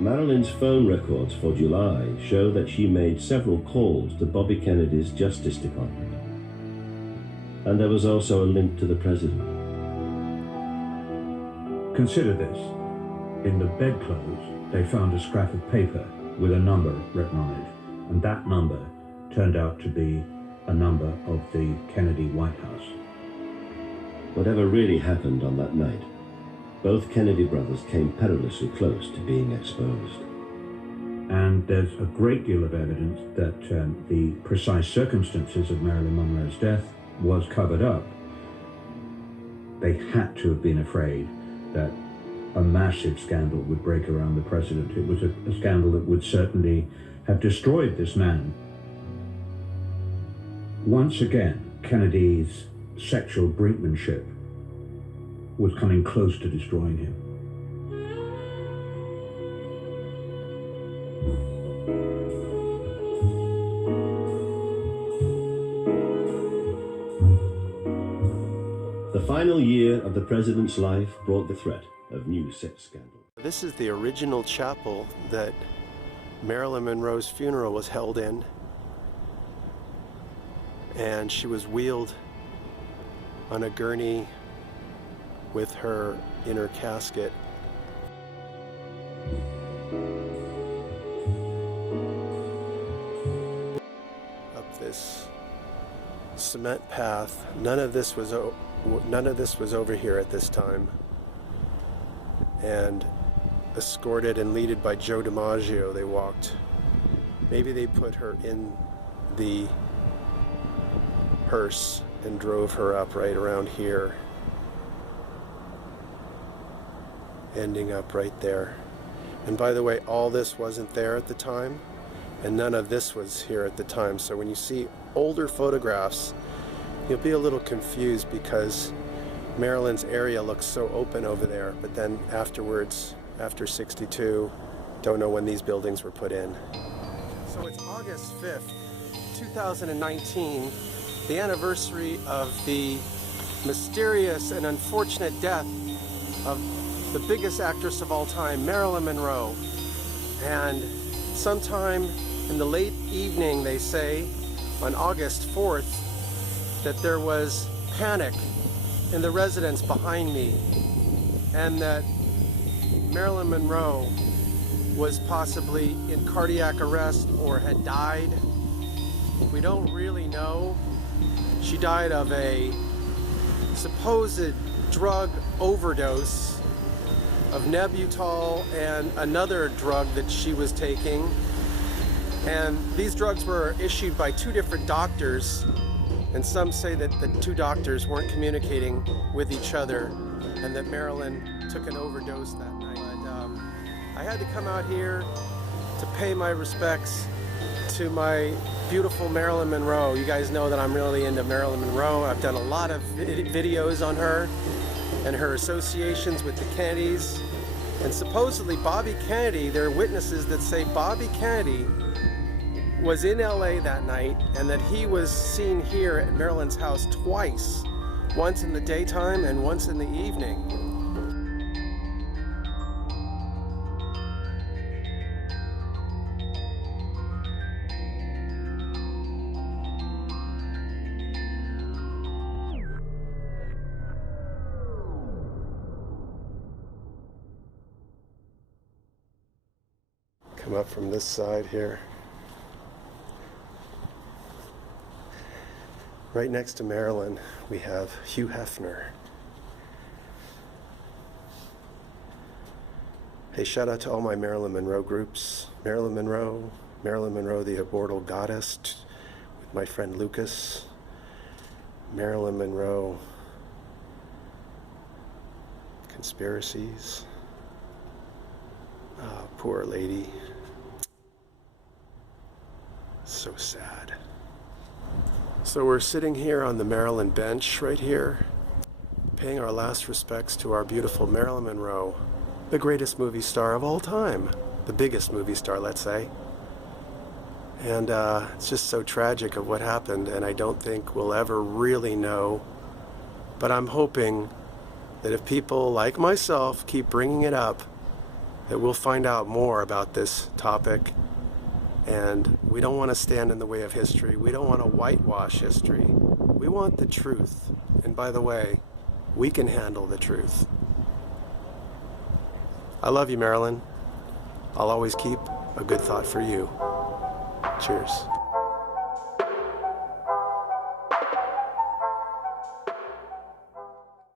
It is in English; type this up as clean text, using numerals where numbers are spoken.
Marilyn's phone records for July show that she made several calls to Bobby Kennedy's Justice Department. And there was also a link to the president. Consider this. In the bedclothes, they found a scrap of paper with a number written on it, and that number turned out to be a number of the Kennedy White House. Whatever really happened on that night, both Kennedy brothers came perilously close to being exposed. And there's a great deal of evidence that the precise circumstances of Marilyn Monroe's death was covered up. They had to have been afraid that a massive scandal would break around the president. It was a scandal that would certainly have destroyed this man. Once again, Kennedy's sexual brinkmanship was coming close to destroying him. The final year of the president's life brought the threat of new sex scandal. This is the original chapel that Marilyn Monroe's funeral was held in, and she was wheeled on a gurney with her inner casket. Up this cement path. None of this was over here at this time. And escorted and leaded by Joe DiMaggio, they walked. Maybe they put her in the hearse and drove her up right around here, ending up right there. And by the way, all this wasn't there at the time, and none of this was here at the time. So when you see older photographs, you'll be a little confused because Marilyn's area looks so open over there, but then afterwards, after 62, don't know when these buildings were put in. So it's August 5th, 2019, the anniversary of the mysterious and unfortunate death of the biggest actress of all time, Marilyn Monroe. And sometime in the late evening, they say, on August 4th, that there was panic in the residence behind me, and that Marilyn Monroe was possibly in cardiac arrest or had died. We don't really know. She died of a supposed drug overdose of Nembutal and another drug that she was taking. And these drugs were issued by two different doctors, and some say that the two doctors weren't communicating with each other and that Marilyn took an overdose that night. But I had to come out here to pay my respects to my beautiful Marilyn Monroe. You guys know that I'm really into Marilyn Monroe. I've done a lot of videos on her and her associations with the Kennedys. And supposedly Bobby Kennedy, there are witnesses that say Bobby Kennedy was in LA that night and that he was seen here at Marilyn's house twice, once in the daytime and once in the evening. Come up from this side here. Right next to Marilyn, we have Hugh Hefner. Hey, shout out to all my Marilyn Monroe groups. Marilyn Monroe, the Immortal Goddess, with my friend Lucas. Marilyn Monroe, Conspiracies. Oh, poor lady. So sad. So we're sitting here on the Maryland bench right here, paying our last respects to our beautiful Marilyn Monroe, the greatest movie star of all time, the biggest movie star, let's say. And it's just so tragic of what happened, and I don't think we'll ever really know. But I'm hoping that if people like myself keep bringing it up that we'll find out more about this topic. And we don't want to stand in the way of history. We don't want to whitewash history. We want the truth. And by the way, we can handle the truth. I love you, Marilyn. I'll always keep a good thought for you. Cheers.